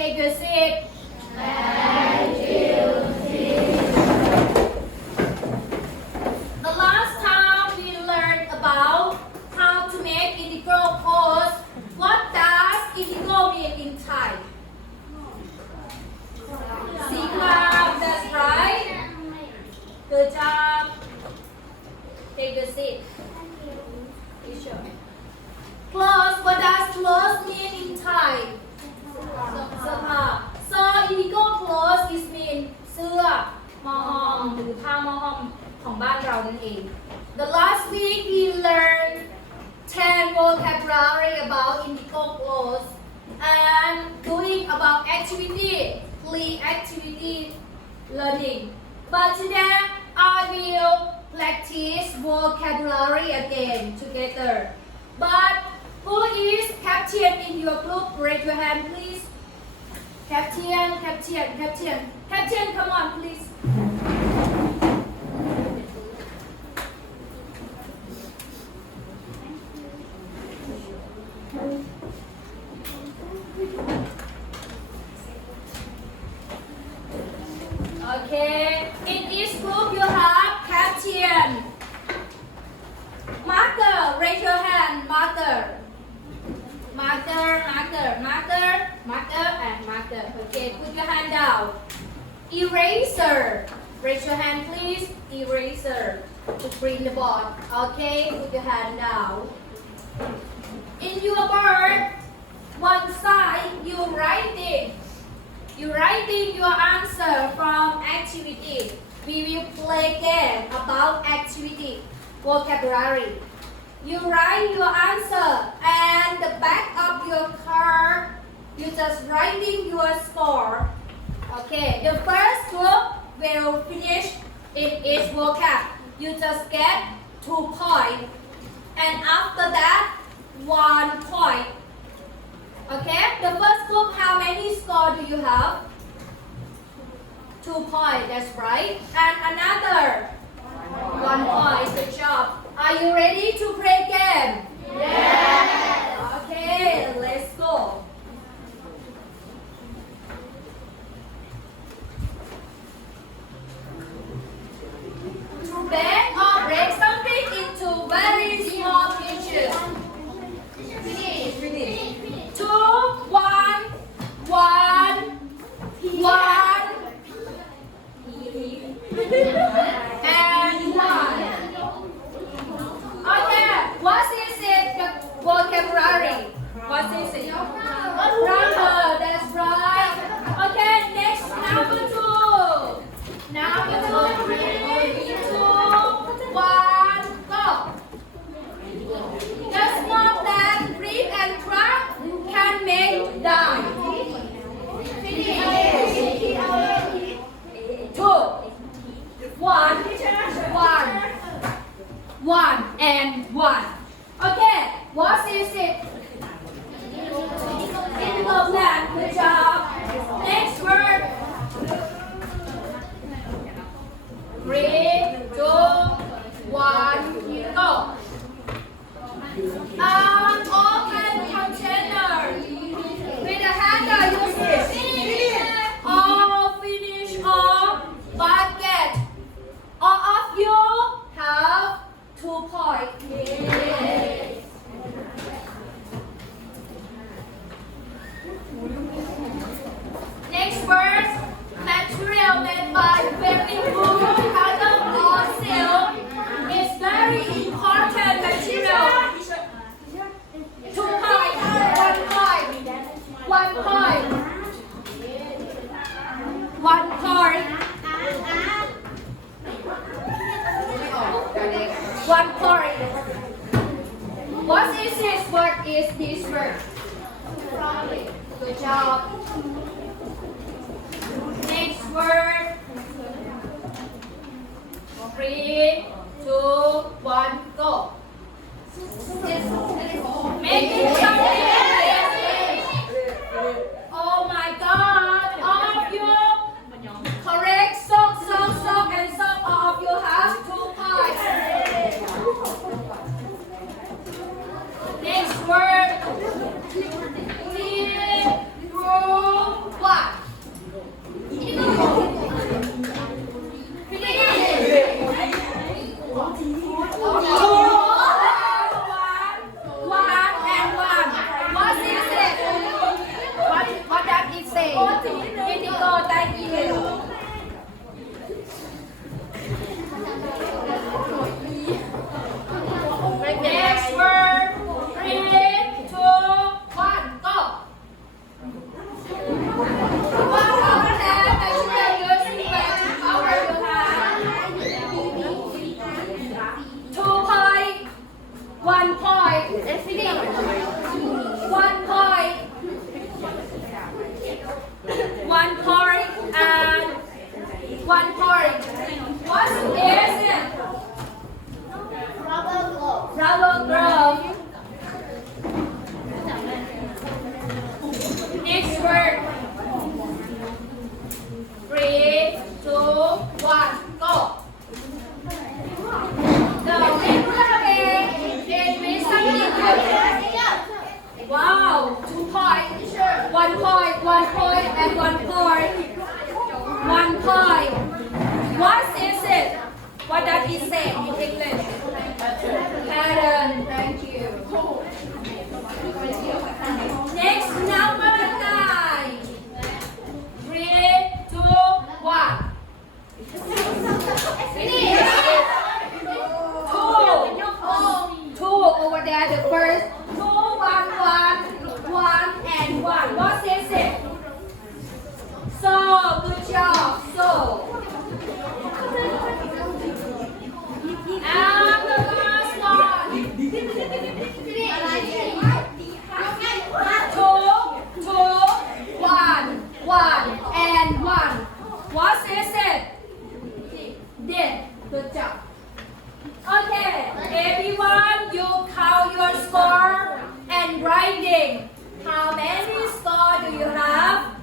Take your seat. Thank you. The last time we learned about how to make indigo pose. What does indigo mean in Thai? Sea cloud, that's right. Good job. Take your seat. Clothes, what does clothes mean in Thai? เสื้อผ้า So indigo clothes is mean เสื้อมอฮอมหรือผ้ามอฮอมของบ้านเรานั่นเอง The last week we learned 10 vocabulary about indigo clothes and doing about activity, play activity learning. But today I will practice vocabulary again together. But who is captain in your group? Raise your hand, please. Captain, come on, please. Okay, in each group you have captain. Marker, raise your hand, marker. Marker, and marker. Okay, put your hand down. Eraser. Raise your hand, please. Eraser. To bring the board. Okay, put your hand down. In your board, one side, you're writing your answer from activity. We will play game about activity. Vocabulary. You write your answer and the back of your card, you just writing your score. Okay, the first group will finish in each vocab. You just get 2 points, and after that 1 point. Okay, the first group, how many score do you have? 2 points, that's right. And another 1 point. Good job. Are you ready to play game? Yes. Okay, let's go. To bake or break something into very small pieces. Finish. 2, 1, 1, 1, and 1. Okay, what is it? Vocabulary. What is it? Rubber, that's right. Okay, next, number 2. Number 2, 3, 2, 1, go. The smoke that breathe and crack can make die. 2, 1, 1 and 1. Okay, what is it? Indigo plant. Good job. Next word. 3, 2, 1, go. Open container. With a handle, use it. All finish off bucket. All of you have 2 points. Next verse, material made by very wood, cotton or silk is very important material. 2 points, 1 point, 1 point, 1 point. 1 point. What is this word? Is this word? Good job. Next word. 3, 2, 1, go. Making something. Oh my God! All of you correct. Sock, and sock. All of you have 2 points. Next word. 3, 2, sorry. What is it? Rubber glove. Rubber glove. Next word. 3, 2, 1, go. The picture is with something good. Wow, 2 points. 1 point, 1 point, and 1 point. 1 point. What is it? What does it say in English? Pattern. Thank you. Next, number 9. 3, 2, 1. Two over there. The first 2, 1, 1, and 1. What is it? So, good job. So, and the last one. 2, 1, 1, and 1. What is it? Did. Good job. Okay, everyone, you count your score and writing. How many score do you have?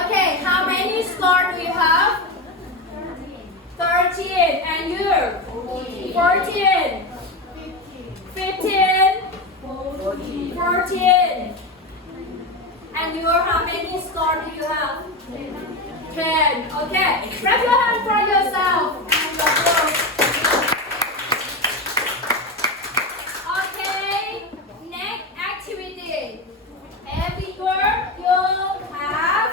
Okay, how many scores do you have? 13. And you? 14. 15. 14. And you, how many scores do you have? 10. Okay, clap your hands for yourself and your group. Okay, next activity. Every group you have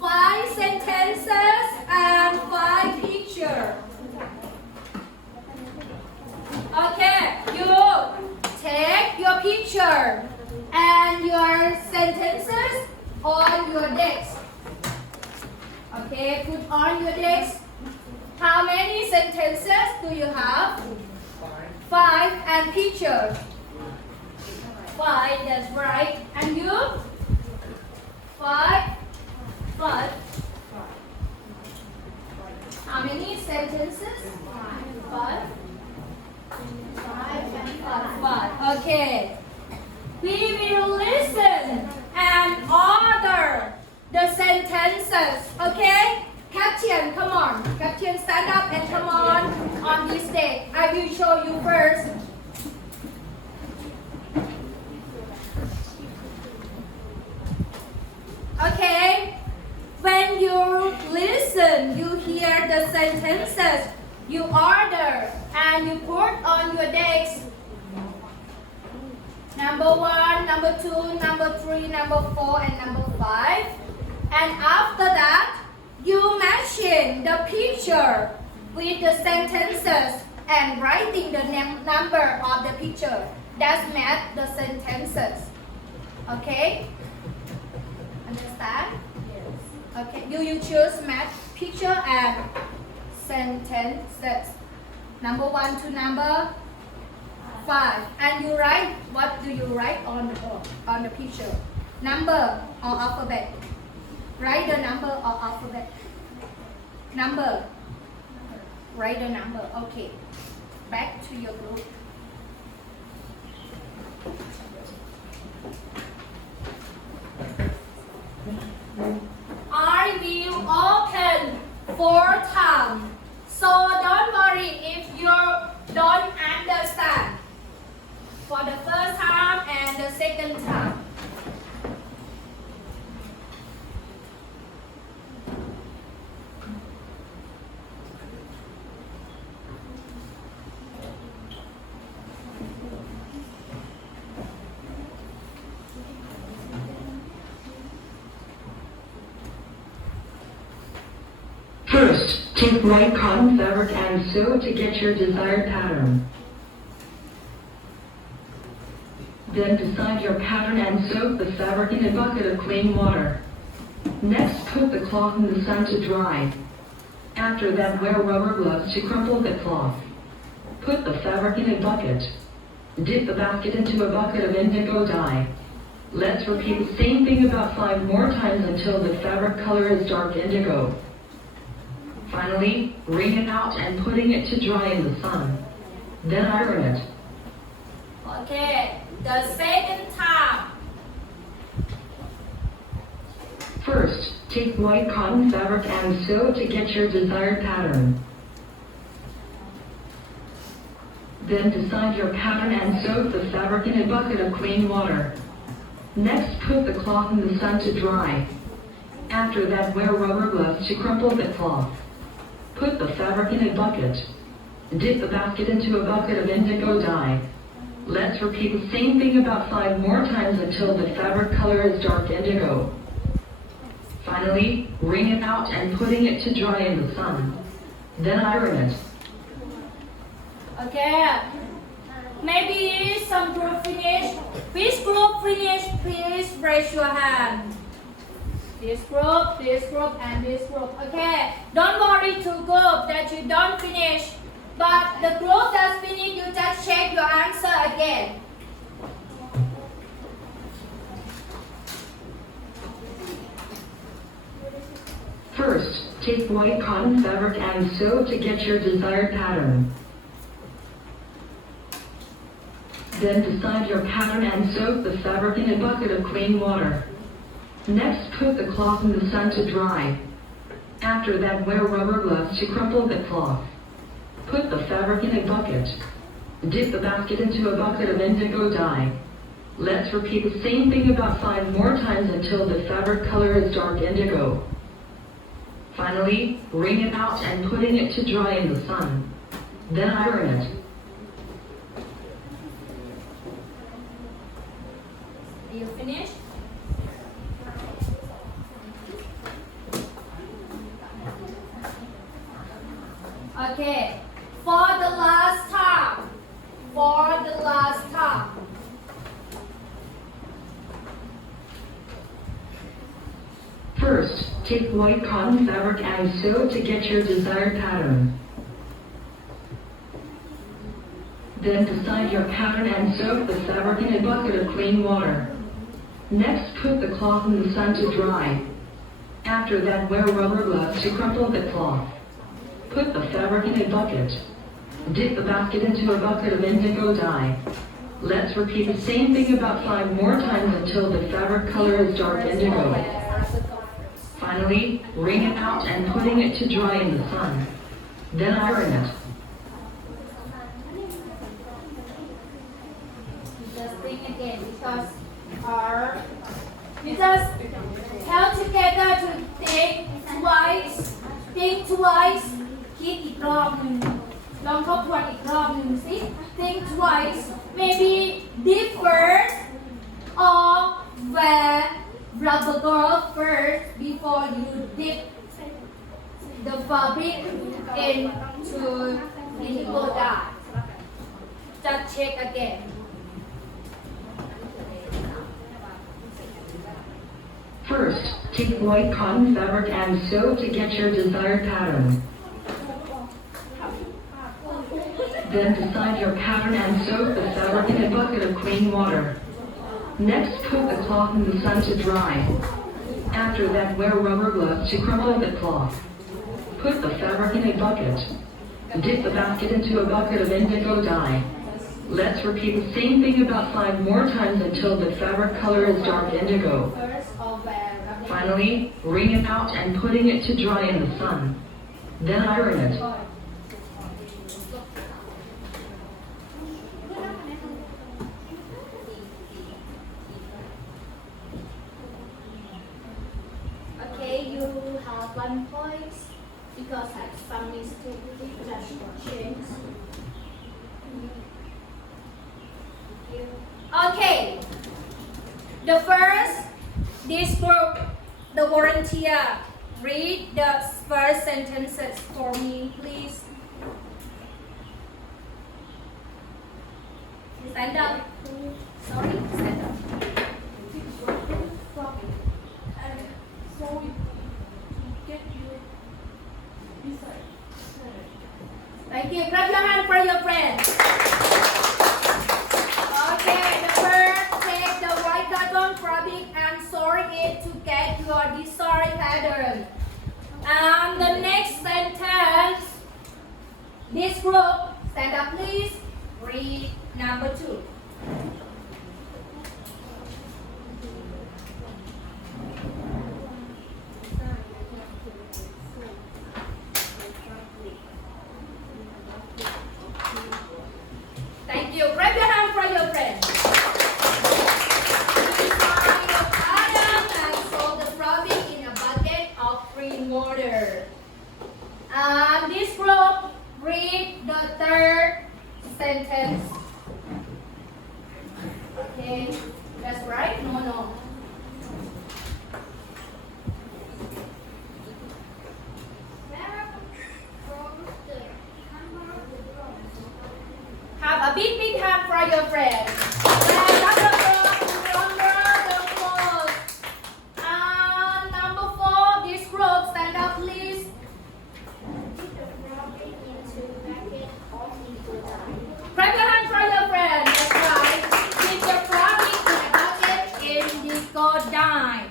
5 sentences and 5 pictures. Okay, you take your picture and your sentences on your desk. Okay, put on your desk. How many sentences do you have? 5 and picture. 5, that's right. And you? 5. 5. How many sentences? 5. 5. Okay. We will listen and order the sentences. Okay? Captain, come on. Captain, stand up and come on this day. I will show you first. Okay? When you listen, you hear the sentences, you order and you put on your desk. Number 1, number 2, number 3, number 4, and number 5. And after that, you matching the picture with the sentences and writing the number of the picture. That's match the sentences. Okay? Understand? Yes. Okay. You choose match picture and sentences. Number 1 to number 5. And you write, what do you write on the picture? Number or alphabet? Write the number or alphabet? Number. Write the number. Okay. Back to your group. I will open 4 times. So don't worry if you don't understand. For the first time and the second time. First, take white cotton fabric and sew to get your desired pattern. Then decide your pattern and soak the fabric in a bucket of clean water. Next, put the cloth in the sun to dry. After that, wear rubber gloves to crumple the cloth. Put the fabric in a bucket. Dip the basket into a bucket of indigo dye. Let's repeat the same thing about 5 more times until the fabric color is dark indigo. Finally, wring it out and putting it to dry in the sun. Then iron it. Okay, the second time. First, take white cotton fabric and sew to get your desired pattern. Then decide your pattern and soak the fabric in a bucket of clean water. Next, put the cloth in the sun to dry. After that, wear rubber gloves to crumple the cloth. Put the fabric in a bucket. Dip the basket into a bucket of indigo dye. Let's repeat the same thing about 5 more times until the fabric color is dark indigo. Finally, wring it out and putting it to dry in the sun. Then iron it. Okay. Maybe some group finish. Which group finish? Please raise your hand. This group, and this group. Okay. Don't worry to group that you don't finish. But the group that's finished, you just check your answer again. First, take white cotton fabric and sew to get your desired pattern. Then decide your pattern and soak the fabric in a bucket of clean water. Next, put the cloth in the sun to dry. After that, wear rubber gloves to crumple the cloth. Put the fabric in a bucket. Dip the basket into a bucket of indigo dye. Let's repeat the same thing about 5 more times until the fabric color is dark indigo. Finally, wring it out and putting it to dry in the sun. Then iron it. Are you finished? Okay. For the last time. First, take white cotton fabric and sew to get your desired pattern. Then decide your pattern and soak the fabric in a bucket of clean water. Next, put the cloth in the sun to dry. After that, wear rubber gloves to crumple the cloth. Put the fabric in a bucket. Dip the basket into a bucket of indigo dye. Let's repeat the same thing about 5 more times until the fabric color is dark indigo. Finally, wring it out and putting it to dry in the sun. Then iron it. Just think again because you just help together to think twice,คิดอีกรอบหนึ่งลองทบทวนอีกรอบหนึ่งสิ think twice maybe dip first or wear rubber glove first before you dip the fabric into indigo dye. Just check again. First, take white cotton fabric and sew to get your desired pattern. Then decide your pattern and soak the fabric in a bucket of clean water. Next, put the cloth in the sun to dry. After that, wear rubber gloves to crumple the cloth. Put the fabric in a bucket. Dip the basket into a bucket of indigo dye. Let's repeat the same thing about 5 more times until the fabric color is dark indigo. Finally, wring it out and putting it to dry in the sun. Then iron it. Okay, you have 1 point because some mistake just change. Okay, the first, this group, the volunteer, read the first sentences for me, please. Stand up. Sorry, stand up. Thank you. Clap your hand for your friend. Okay, the first, take the white cotton fabric and sort it to get your desired pattern. And the next sentence, this group, stand up please, read number 2. Thank you. Grab your hand for your friend. Define your pattern and soak the fabric in a bucket of clean water. And this group, read the third sentence. Okay, that's right? No. Have a big hand for your friend. And number the clothes. And number 4, this group, stand up please. Grab your hand for your friend. That's right. Keep your fabric in a bucket indigo dye.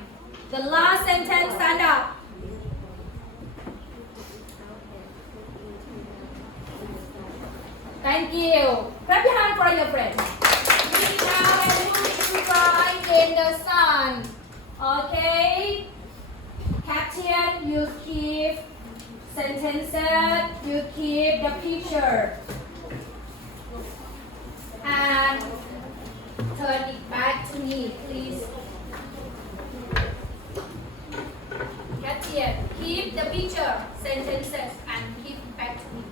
The last sentence, stand up. Thank you. Grab your hand for your friend. Sit down and put it to dry in the sun. Okay. Caption, you keep sentences, you keep the picture. And turn it back to me, please. Caption, keep the picture, sentences, and keep it back to me.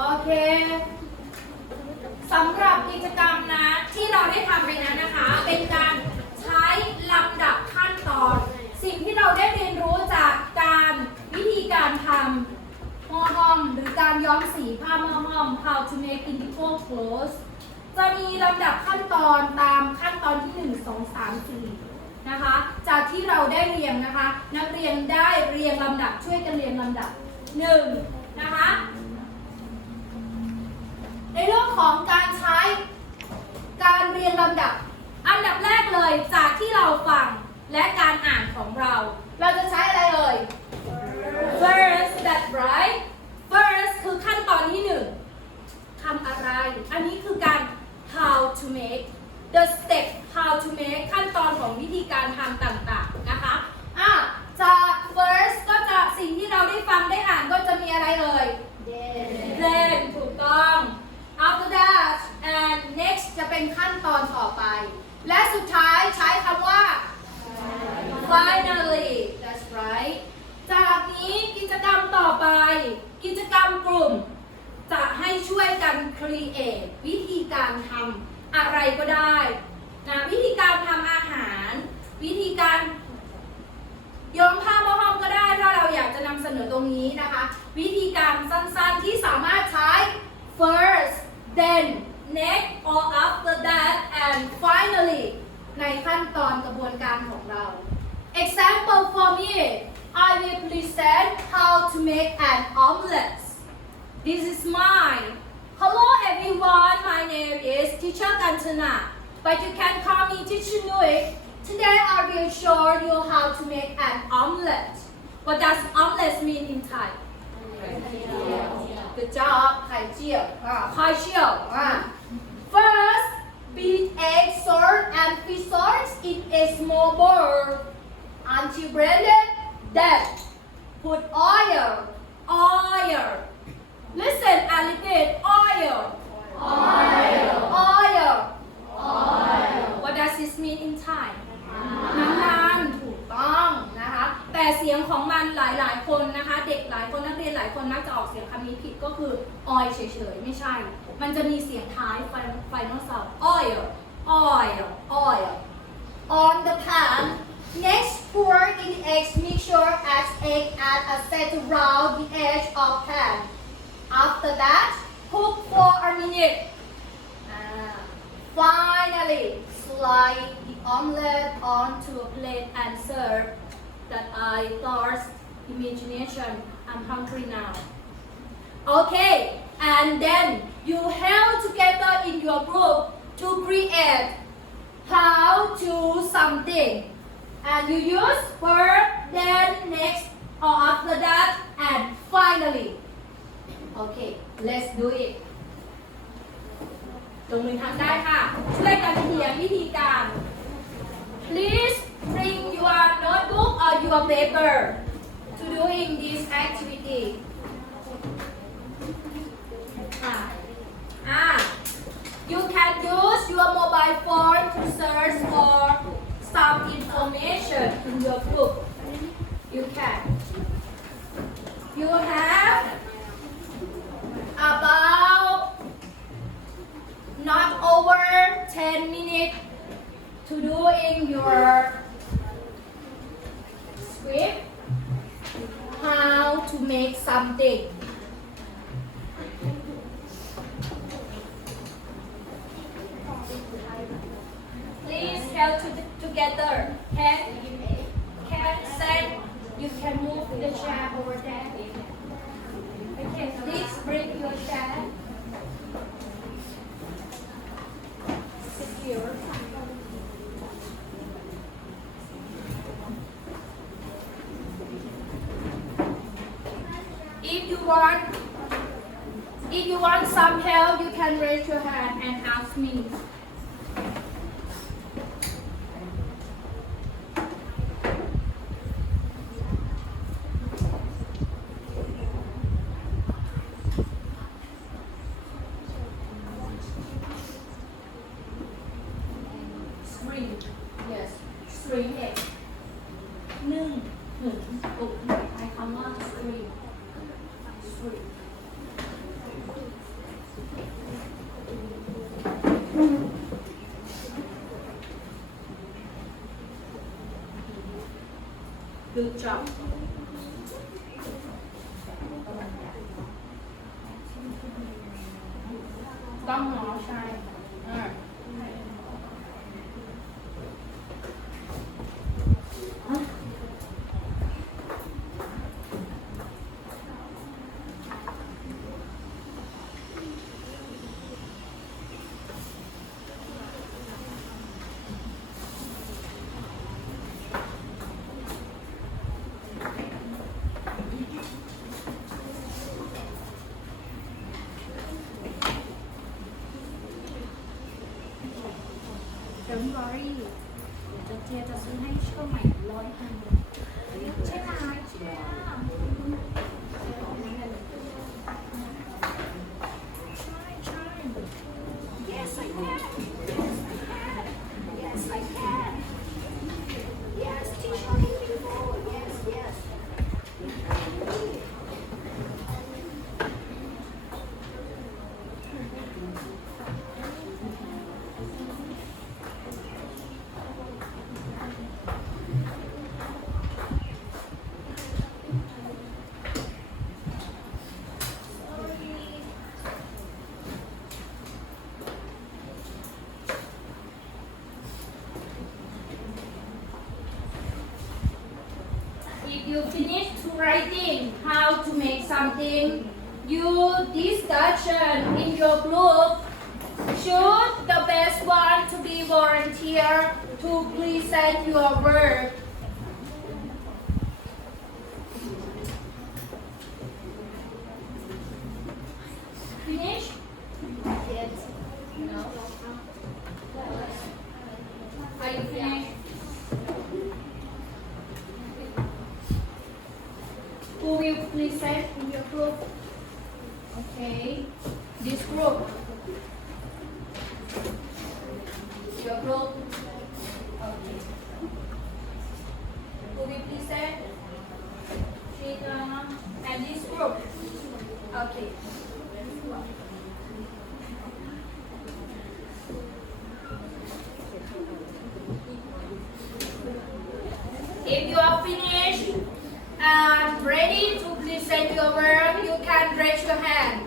โอเคสำหรับกิจกรรมนะที่เราได้ทำไปนั้นนะคะเป็นการใช้ลำดับขั้นตอนสิ่งที่เราได้เรียนรู้จากการวิธีการทำห่อห้อมหรือการย้อมสีผ้าห่อห้อม how to make indigo clothes จะมีลำดับขั้นตอนตามขั้นตอนที่1 2 3 4นะคะจากที่เราได้เรียนนะคะนักเรียนได้เรียงลำดับช่วยกันเรียงลำดับ1นะคะในเรื่องของการใช้การเรียงลำดับอันดับแรกเลยจากที่เราฟังและการอ่านของเราจะใช้อะไรเอ่ย first that's right first คือขั้นตอนที่1ทำอะไรอันนี้คือการ how to make the step how to make ขั้นตอนของวิธีการทำต่างๆนะคะจาก first ก็จะสิ่งที่เราได้ฟังได้อ่านก็จะมีอะไรเอ่ย then ถูกต้อง after that and next จะเป็นขั้นตอนต่อไปและสุดท้ายใช้คำว่า finally that's right จากนี้กิจกรรมต่อไปกิจกรรมกลุ่มจะให้ช่วยกัน create วิธีการทำอะไรก็ได้นะวิธีการทำอาหารวิธีการย้อมผ้าห่อห้อมก็ได้ถ้าเราอยากจะนำเสนอตรงนี้นะคะวิธีการสั้นๆที่สามารถใช้ first then next or after that and finally ในขั้นตอนกระบวนการของเรา Example for me. I will present how to make an omelette. This is mine. Hello everyone, my name is Teacher Kantana, but you can call me Teacher Nui. Today I will show you how to make an omelette. What does omelette mean in Thai? Good job, ไข่เจียวไข่เจียว First, beat egg, salt and fish sauce in a small bowl until blended. Then put oil. Listen and repeat. Oil. What does this mean in Thai? น้ำมันถูกต้องนะคะแต่เสียงของมันหลายๆคนนะคะเด็กหลายคนนักเรียนหลายคนมักจะออกเสียงคำนี้ผิดก็คือ oil เฉยๆไม่ใช่มันจะมีเสียงท้าย final sound oil on the pan. Next, pour in the eggs mixture as egg and set around the edge of pan. After that, cook for a minute. Finally, slide the omelette onto a plate and serve. That I thought imagination. I'm hungry now. Okay, and then you help together in your group to create how to something. And you use verb, then next, or after that, and finally. Okay, let's do it. ลงมือทำได้ค่ะช่วยกันเขียนวิธีการ Please bring your notebook or your paper to doing this activity. You can use your mobile phone to search for some information in your group. You can. You have about not over 10 minutes to do in your script how to make something. Please help together. Can send. You can move the chair over there. Okay, please bring your chair. Secure. If you want some help, you can raise your hand and ask me. Yes, string egg. นึ่งหุงตุ๋นใช้คำว่า string. Good job. ต้องหมอใช่Don't worry เดี๋ยวเจียจะซื้อให้ช่วใหม่100 อันใช่ไหมใช่Yes I can Yes I can Yes teacher looking forward Yes you finish writing how to make something, you discussion in your group. Choose the best one to be volunteer to present your work. Finish? Yes. No. Are you finished? Who will present in your group? Okay. This group. Your group. Okay. Who will present? Trina and this group. Okay. If you are finished and ready to present your work, you can raise your hand.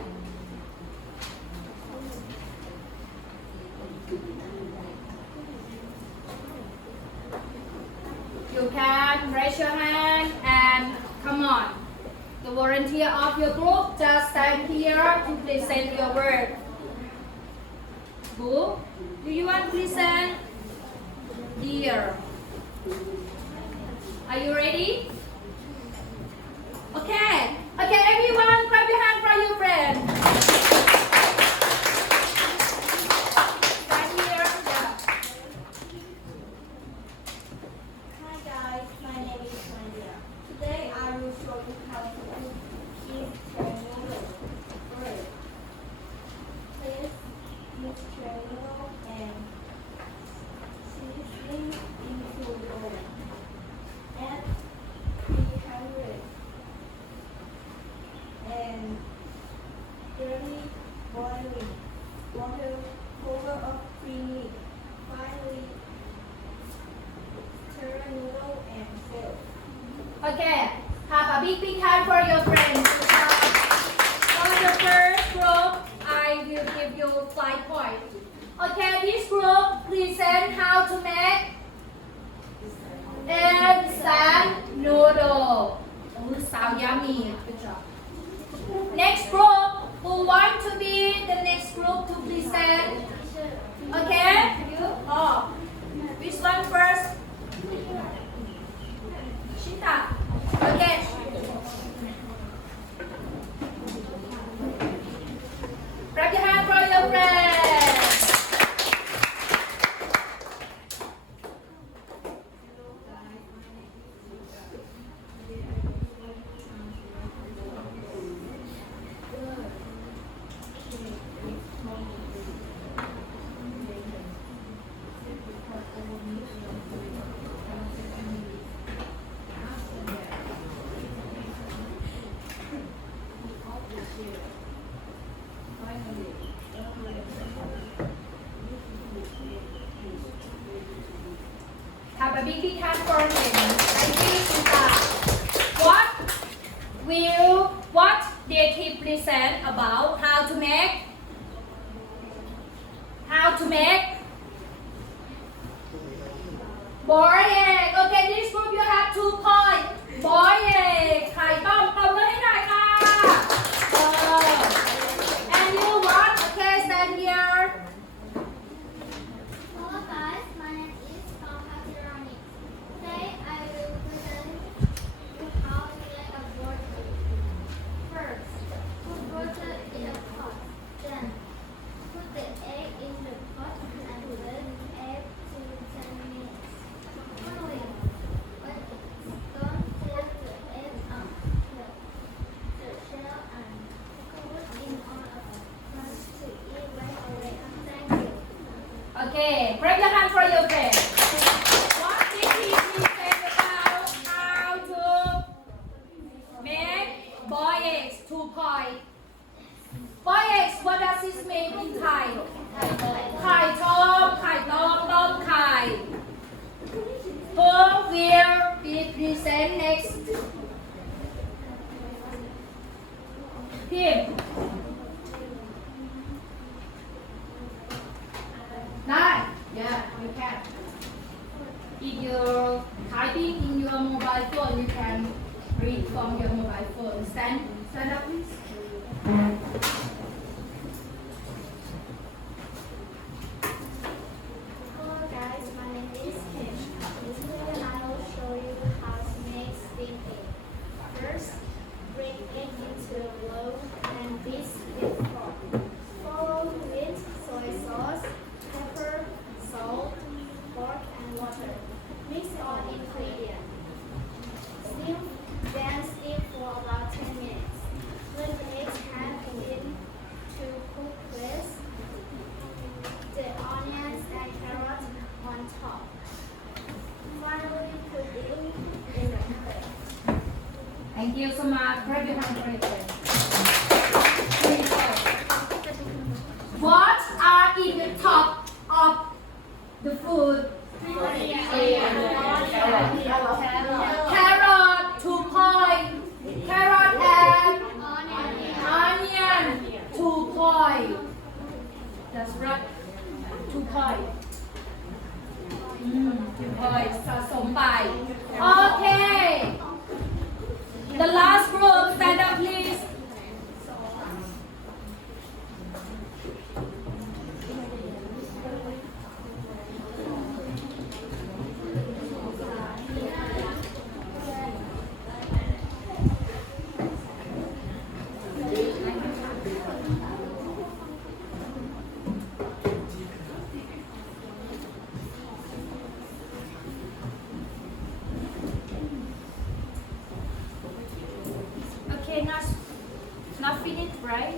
You can raise your hand and come on. The volunteer of your group just stand here to present your work. Who? Do you want to present? Dear. Are you ready? Okay. Okay, everyone, clap your hand for your friend. Stand here. Yeah. Hi guys, my name is Maria. Today I will show you how to cook cheese triangle. First, place this triangle and seasoning into bowl. Add 300 and 30 boiling water, cover up 3 minutes. Finally, stir noodle and serve. Okay. Have a big hand for your friends. For the first group, I will give you 5 points. Okay, this group present how to make instant noodle. Oh, sound yummy. Good job. Next group, who want to be the next group to present? Okay, you? Oh, which one first? Shita. Okay. Grab your hand for your friends. Have a big hand for him. I think what did he present about how to make boiled egg. Okay, this group you have 2 points. Boiled egg ไข่ต้มมือให้หน่อยค่ะ And you what? Okay, stand here. Hello guys, my name is Patirani. Today I will present you how to make a boiled egg. First, put water in a pot. Then, put the egg in the pot and let egg to 10 minutes. Finally, when it's done, take the egg out, peel the shell and cover it in on a pan to eat right away. Thank you. Okay, grab your hand for your friend. What did he present about how to make boiled eggs? 2 points. Boiled eggs, what does it mean in Thai? ไข่ต้มต้มไข่ Who will be present next? Him. Nine. Yeah, you can. If you're typing in your mobile phone, you can read from your mobile phone. Stand up, please. Hello guys, my name is Kim. Today I will show you how to make steamed egg. First, break egg into a bowl and beat with fork. Follow with soy sauce, pepper, salt, pork, and water. Mix all ingredients. Steam for about 10 minutes. Let the eggs have begin to cook with the onions and carrots on top. Finally, put it in the plate. Thank you so much. Grab your hand for it. What are in the top of the food? Carrot, 2 points. Carrot and onion, 2 points. That's right. 2 points. 2 points สะสมไป Okay. The last group, stand up please. Okay, not finished, right?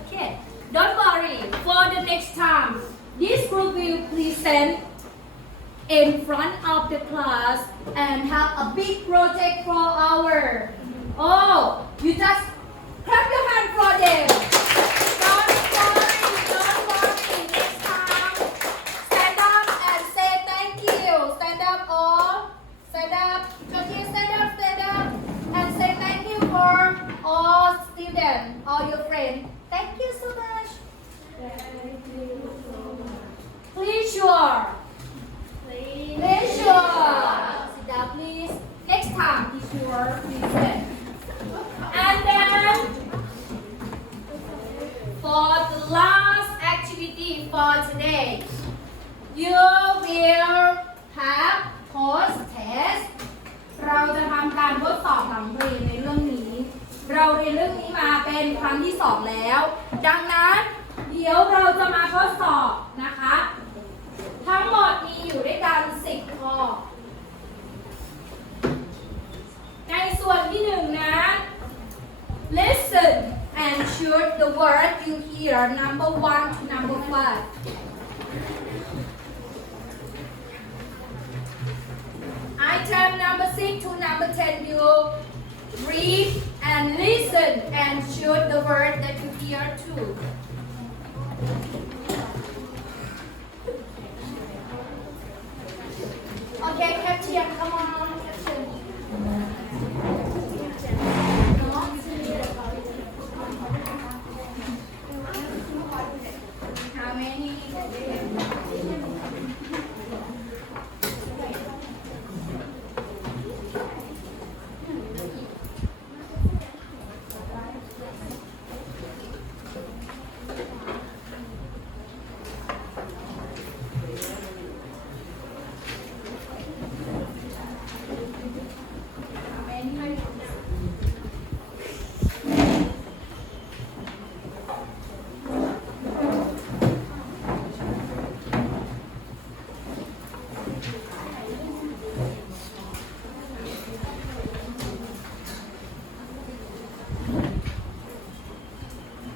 Okay, don't worry. For the next time, this group will present in front of the class and have a big project for our. Oh, you just clap your hand for them. Don't worry. Next time, stand up and say thank you. Stand up all. Stand up. Okay, stand up and say thank you for all students, all your friends. Thank you so much. Please sure. Please sure. Sit down, please. Next time, be sure, please. And then, for the last activity for today, you will have post test. เราจะทำการทดสอบหลังเรียนในเรื่องนี้ เราเรียนเรื่องนี้มาเป็นครั้งที่ 2 แล้ว ดังนั้น เดี๋ยวเราจะมาทดสอบนะคะ ทั้งหมดมีอยู่ด้วยกัน 10 ข้อ ในส่วนที่ 1 นะ Listen and choose the word you hear number 1 to number 5. Item number 6 to number 10, you read and listen and choose the word that you hear too. Okay, Captain, come on, Captain. How many?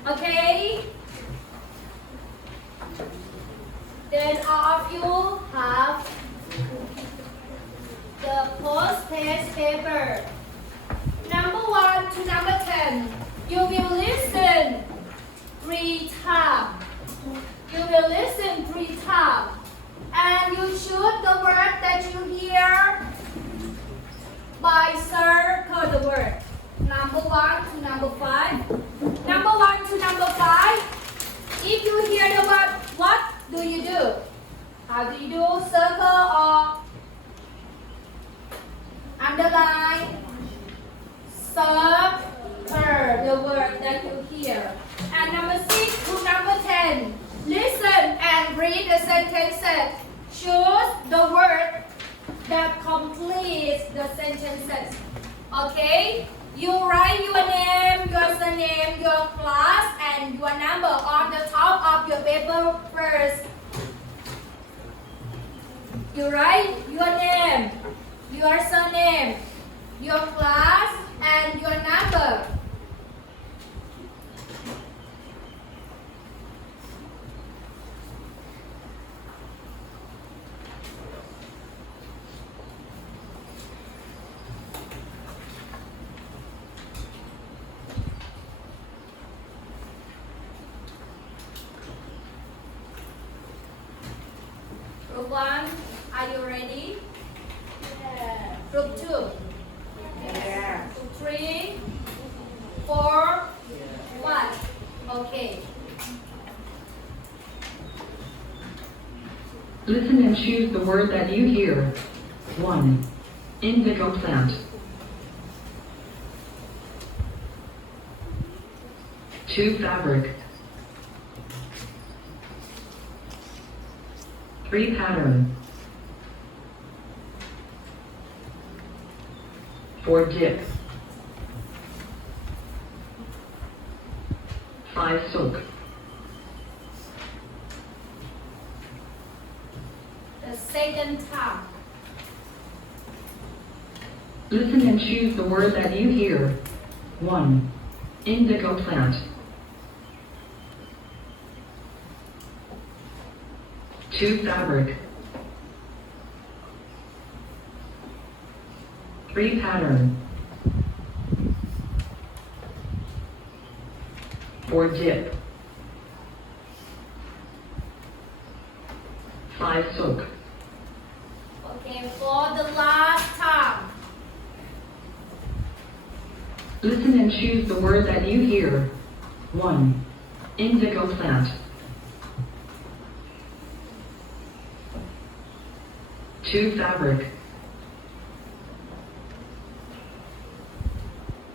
Okay. Then all of you have the post-test paper. Number 1 to number 10. You will listen 3 times. You will listen 3 times. And you choose the word that you hear by circle the word. Number 1 to number 5. Number 1 to number 5. If you hear the word, what do you do? How do you do? Circle or underline? circle, the word that you hear. And number 6 to number 10. Listen and read the sentences. Choose the word that completes the sentences. Okay? You write your name, your surname, your class, and your number on the top of your paper first. You write your name, your surname, your class, and your number. Group 1, are you ready? Yeah. Group 2, Yeah. Group 3, 4, 5. Okay. Listen and choose the word that you hear. 1. Indigo plant. 2. Fabric. 3. Pattern. 4. Dip. 5. Silk. The second time. Listen and choose the word that you hear. 1. Indigo plant. 2. Fabric. 3. Pattern. 4. Dip. 5. Silk. Okay, for the last time. Listen and choose the word that you hear. 1. Indigo plant. 2. Fabric.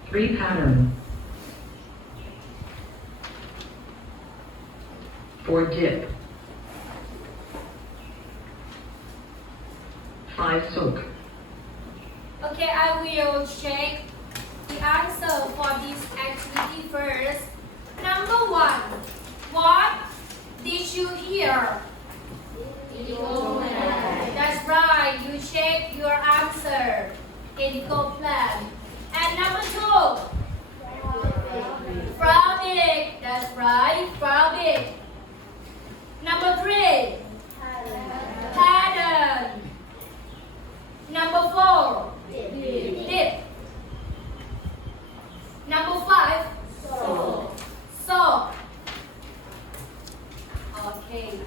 3. Pattern. 4. Dip. 5. Silk. Okay, I will check the answer for this activity first. Number 1. What did you hear? That's right, you check your answer. Indigo plant. And number 2. Fabric. That's right, fabric. Number 3. Pattern. Number 4. Dip. Number 5. Soap. Okay.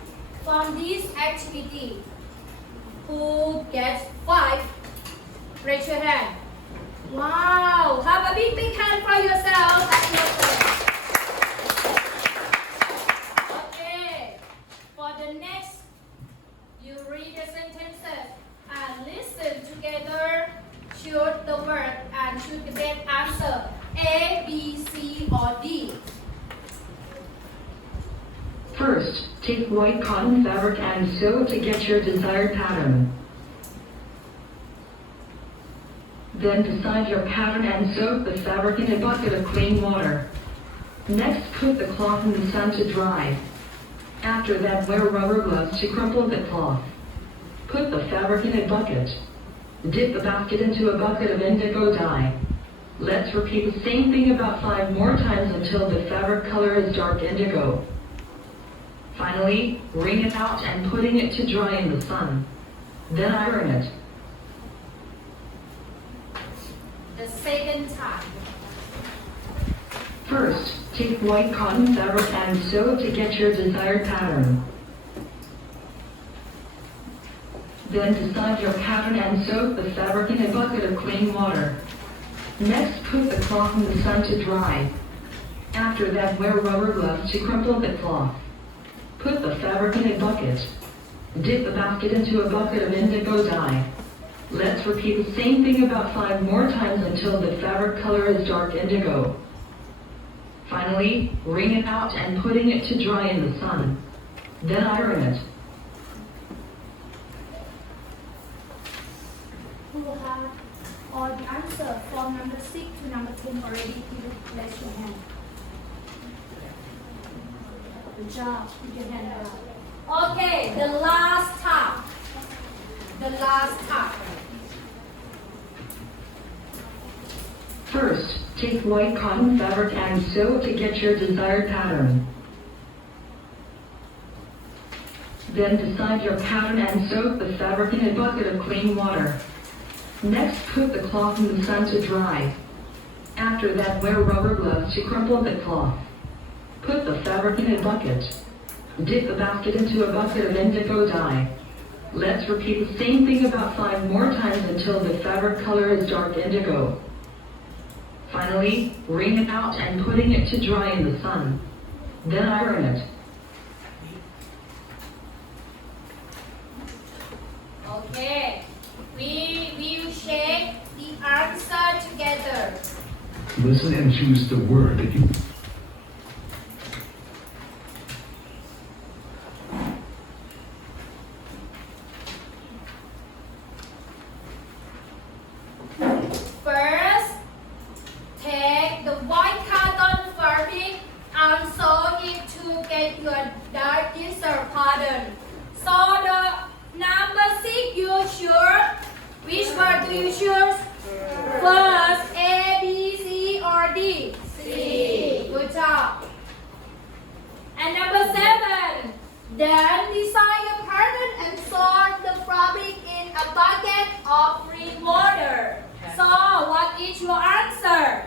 From this activity, who gets 5? Raise your hand. Wow! Have a big hand for yourself and your friends. Okay. For the next, you read the sentences and listen together. Choose the word and choose the best answer. A, B, C, or D. First, take white cotton fabric and sew to get your desired pattern. Then decide your pattern and soak the fabric in a bucket of clean water. Next, put the cloth in the sun to dry. After that, wear rubber gloves to crumple the cloth. Put the fabric in a bucket. Dip the basket into a bucket of indigo dye. Let's repeat the same thing about 5 more times until the fabric color is dark indigo. Finally, wring it out and putting it to dry in the sun. Then iron it. The second time. First, take white cotton fabric and sew to get your desired pattern. Then decide your pattern and soak the fabric in a bucket of clean water. Next, put the cloth in the sun to dry. After that, wear rubber gloves to crumple the cloth. Put the fabric in a bucket. Dip the basket into a bucket of indigo dye. Let's repeat the same thing about 5 more times until the fabric color is dark indigo. Finally, wring it out and putting it to dry in the sun. Then iron it. Who have all the answer from number 6 to number 10 already? Please raise your hand. Good job. Put your hand up. Okay, the last task. The last task. First, take white cotton fabric and sew to get your desired pattern. Then decide your pattern and soak the fabric in a bucket of clean water. Next, put the cloth in the sun to dry. After that, wear rubber gloves to crumple the cloth. Put the fabric in a bucket. Dip the basket into a bucket of indigo dye. Let's repeat the same thing about 5 more times until the fabric color is dark indigo. Finally, wring it out and putting it to dry in the sun. Then iron it. Okay, we will check the answer together. Listen and choose the word that you... First, take the white cotton fabric and sew it to get your darkest pattern. So the number 6 you choose. Which word do you choose? First, A, B, C, or D? C. Good job. And number 7, then design a pattern and sew the fabric in a bucket of clean water. So, what is your answer?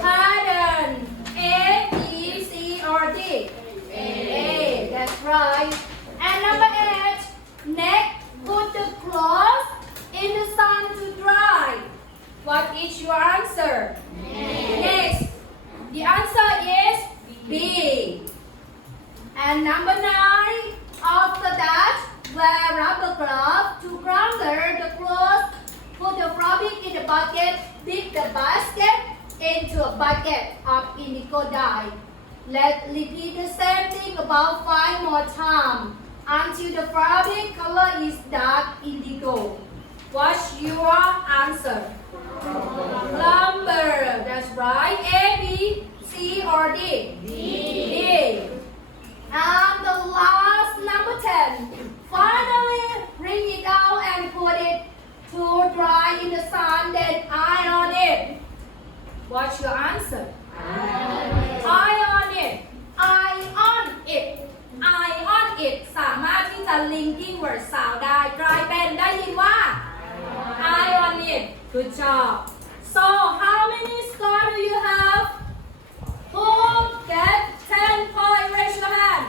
Pattern. A, B, C, or D? A. That's right. And number 8, next, put the cloth in the sun to dry. What is your answer? Next. The answer is B. And number 9, after that, wear rubber gloves to crumple the cloth. Put the fabric in the bucket, dip the basket into a bucket of indigo dye. Let's repeat the same thing about 5 more times until the fabric color is dark indigo. What's your answer? Lumber. That's right. A, B, C, or D? D. And the last number 10. Finally, wring it out and put it to dry in the sun, then iron it. What's your answer? Iron it. Iron it. Iron it สามารถที่จะ linking word sound ได้กลายเป็นได้ยินว่า iron it. Good job. So how many score do you have? Who get 10 points? Raise your hand.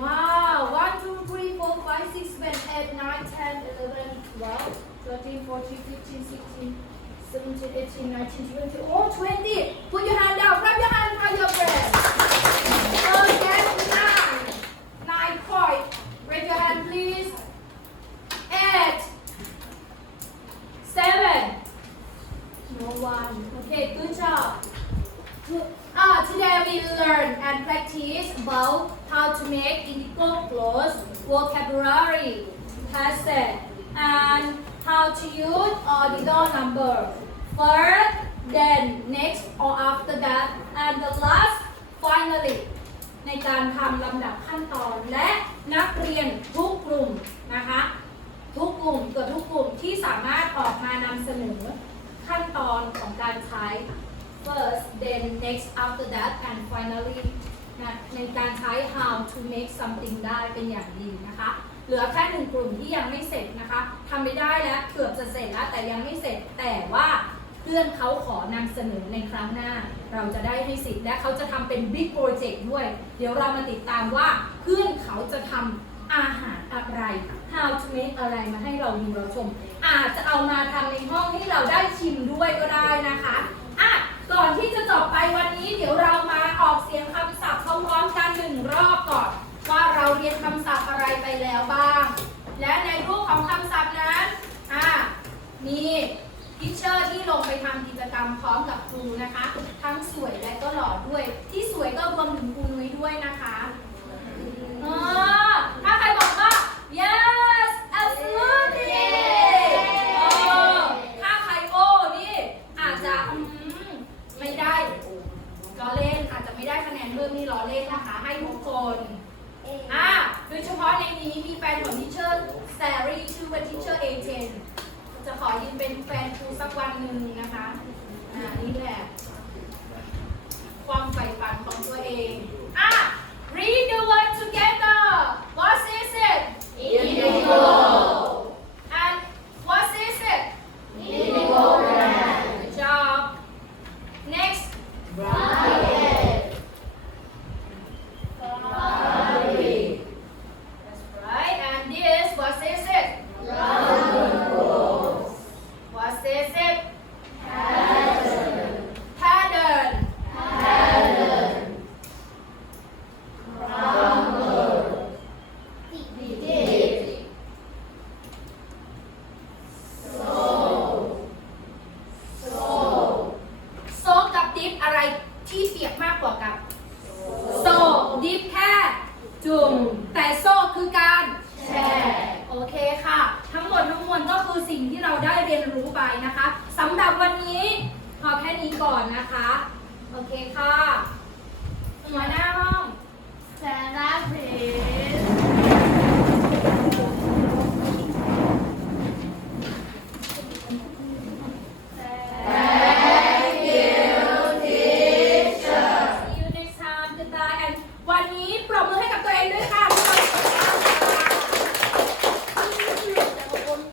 Wow. 1, 2, 3, 4, 5, 6, 7, 8, 9, 10, 11, 12, 13, 14, 15, 16, 17, 18, 19, 20. Oh, 20. Put your hand down. Grab your hand from your breast. Okay, 9 points. Raise your hand, please. 8, 7. No one. Okay, good job. Today we learn and practice about how to make indigo clothes, vocabulary, passage, and how to use ordinal number. First, then, next, or after that, and the last, finally. ในการทำลำดับขั้นตอนและนักเรียนทุกกลุ่มนะคะทุกกลุ่มเกือบทุกกลุ่มที่สามารถออกมานำเสนอขั้นตอนของการใช้ first then next after that and finally นะในการใช้ how to make something ได้เป็นอย่างดีนะคะเหลือแค่1กลุ่มที่ยังไม่เสร็จนะคะทำไม่ได้แล้วเกือบจะเสร็จแล้วแต่ยังไม่เสร็จแต่ว่าเพื่อนเขาขอนำเสนอในครั้งหน้าเราจะได้ให้สิทธิ์และเขาจะทำเป็น big project ด้วยเดี๋ยวเรามาติดตามว่าเพื่อนเขาจะทำอาหารอะไร how to make อะไรมาให้เราดูเราชมอาจจะเอามาทำในห้องให้เราได้ชิมด้วยก็ได้นะคะก่อนที่จะจบไปวันนี้เดี๋ยวเรามาออกเสียงคำศัพท์พร้อมๆกัน1 รอบก่อนว่าเราเรียนคำศัพท์อะไรไปแล้วบ้างและในรูปของคำศัพท์นั้น นี่ทิเชอร์ที่ลงไปทำกิจกรรมพร้อมกับครูนะคะ ทั้งสวยและก็หล่อด้วย ที่สวยก็รวมถึงครูนุ้ยด้วยนะคะถ้าใครบอกว่า yes absolutely ถ้าใครโอ้นี่อาจจะไม่ได้ล้อเล่นอาจจะไม่ได้คะแนนเพิ่มนี่ล้อเล่นนะคะให้ทุกคนโดยเฉพาะในนี้มีแฟนของทิเชอร์แซรี่ชื่อว่าทิเชอร์เอเจนจะขอยืนเป็นแฟนครูสักวันหนึ่งนะคะนี่แหละความใฝ่ฝันของตัวเอง read the word together what is it indigo and what is it indigo good job next violet that's right and this what is it what is it patternโซกกับดิฟอะไรที่เปียกมากกว่ากันโซดิฟแค่จุ่มแต่โซคือการแช่โอเคค่ะ ทั้งหมดทั้งมวลก็คือสิ่งที่เราได้เรียนรู้ไปนะคะสำหรับวันนี้พอแค่นี้ก่อนนะคะโอเคค่ะหัวหน้าห้อง Stand up, please. Thank you teacher See you next time goodbye and วันนี้ปรบมือให้กับตัวเองด้วยค่ะ